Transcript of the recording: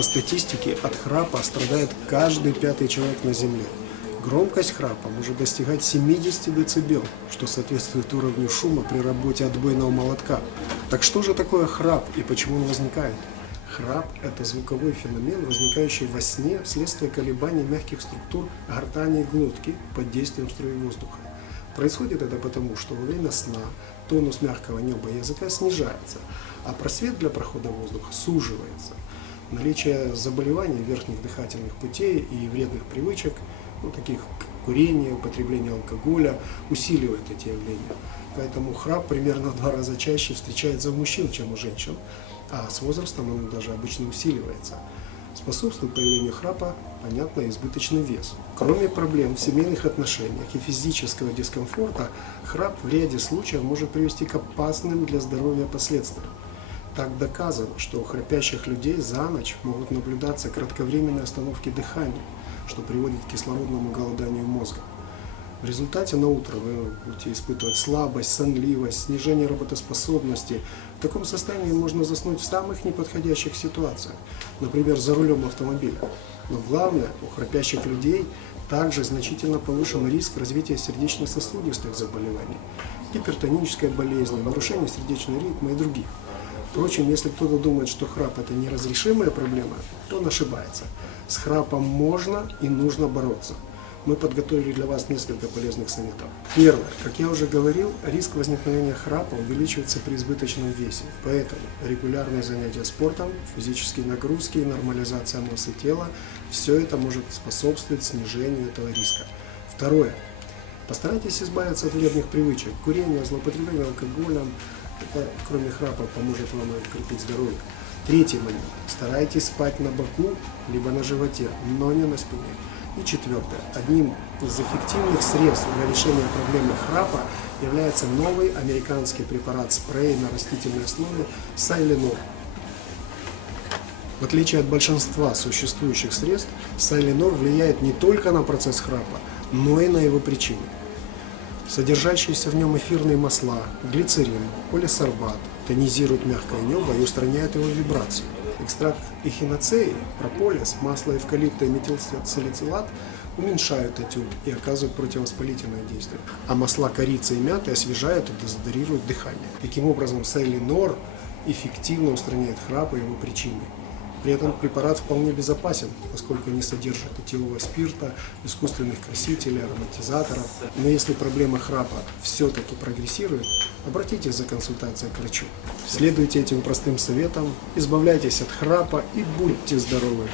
По статистике, от храпа страдает каждый пятый человек на Земле. Громкость храпа может достигать 70 дБ, что соответствует уровню шума при работе отбойного молотка. Так что же такое храп и почему он возникает? Храп – это звуковой феномен, возникающий во сне вследствие колебаний мягких структур гортани и глотки под действием струи воздуха. Происходит это потому, что во время сна тонус мягкого неба языка снижается, а просвет для прохода воздуха суживается. Наличие заболеваний верхних дыхательных путей и вредных привычек, таких как курение, употребление алкоголя, усиливает эти явления. Поэтому храп примерно в 2 раза чаще встречается у мужчин, чем у женщин, а с возрастом он даже обычно усиливается. Способствует появлению храпа, понятно, избыточный вес. Кроме проблем в семейных отношениях и физического дискомфорта, храп в ряде случаев может привести к опасным для здоровья последствиям. Так доказано, что у храпящих людей за ночь могут наблюдаться кратковременные остановки дыхания, что приводит к кислородному голоданию мозга. В результате на утро вы будете испытывать слабость, сонливость, снижение работоспособности. В таком состоянии можно заснуть в самых неподходящих ситуациях, например, за рулем автомобиля. Но главное, у храпящих людей также значительно повышен риск развития сердечно-сосудистых заболеваний, гипертонической болезни, нарушения сердечного ритма и других. Впрочем, если кто-то думает, что храп – это неразрешимая проблема, то он ошибается. С храпом можно и нужно бороться. Мы подготовили для вас несколько полезных советов. Первое. Как я уже говорил, риск возникновения храпа увеличивается при избыточном весе. Поэтому регулярные занятия спортом, физические нагрузки, нормализация массы тела – все это может способствовать снижению этого риска. Второе. Постарайтесь избавиться от вредных привычек. Курение, злоупотребление алкоголем. Это, кроме храпа, поможет вам укрепить здоровье. Третий момент. Старайтесь спать на боку, либо на животе, но не на спине. И четвертое. Одним из эффективных средств для решения проблемы храпа является новый американский препарат спрей на растительной основе Сайленор. В отличие от большинства существующих средств, Сайленор влияет не только на процесс храпа, но и на его причины. Содержащиеся в нем эфирные масла, глицерин, полисорбат тонизируют мягкое небо и устраняют его вибрации. Экстракт эхиноцеи, прополис, масло эвкалипта и метилсалицилат уменьшают отек и оказывают противовоспалительное действие. А масла корицы и мяты освежают и дезодорируют дыхание. Таким образом, Сайленор эффективно устраняет храп и его причины. При этом препарат вполне безопасен, поскольку не содержит этилового спирта, искусственных красителей, ароматизаторов. Но если проблема храпа все-таки прогрессирует, обратитесь за консультацией к врачу. Следуйте этим простым советам, избавляйтесь от храпа и будьте здоровы!